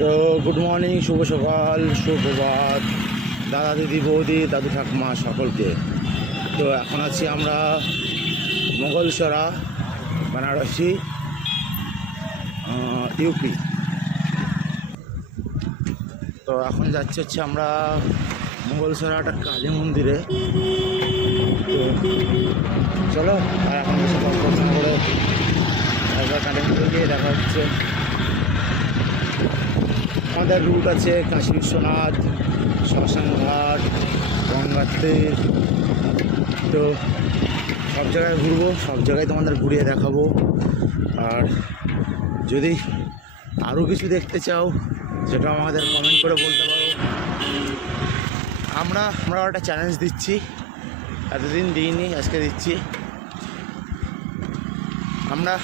তো good morning, শুভ সকাল, সুপ্রভাত দাদা, দিদি, বৌদি, দাদু, ঠাকুমা সকলকে। তো এখন আছি আমরা মোগলসরা, বেনারসি, ইউপি। তো এখন হচ্ছে আমরা মোগলসরা একটা কালী মন্দিরে। তো চলো, আর এখন বেশি কষ্ট না করে একবার কালী মন্দিরে গিয়ে দেখা হচ্ছে। আমাদের রুট আছে কাশী বিশ্বনাথ, শ্মশানঘাট, গঙ্গার তীর। তো সব জায়গায় ঘুরবো, সব জায়গায় তোমাদের ঘুরিয়ে দেখাবো। আর যদি আরও কিছু দেখতে চাও সেটা আমাদের কমেন্ট করে বলতে পারো। আমরা একটা চ্যালেঞ্জ দিচ্ছি, এতদিন দিইনি, আজকে দিচ্ছি। আমরা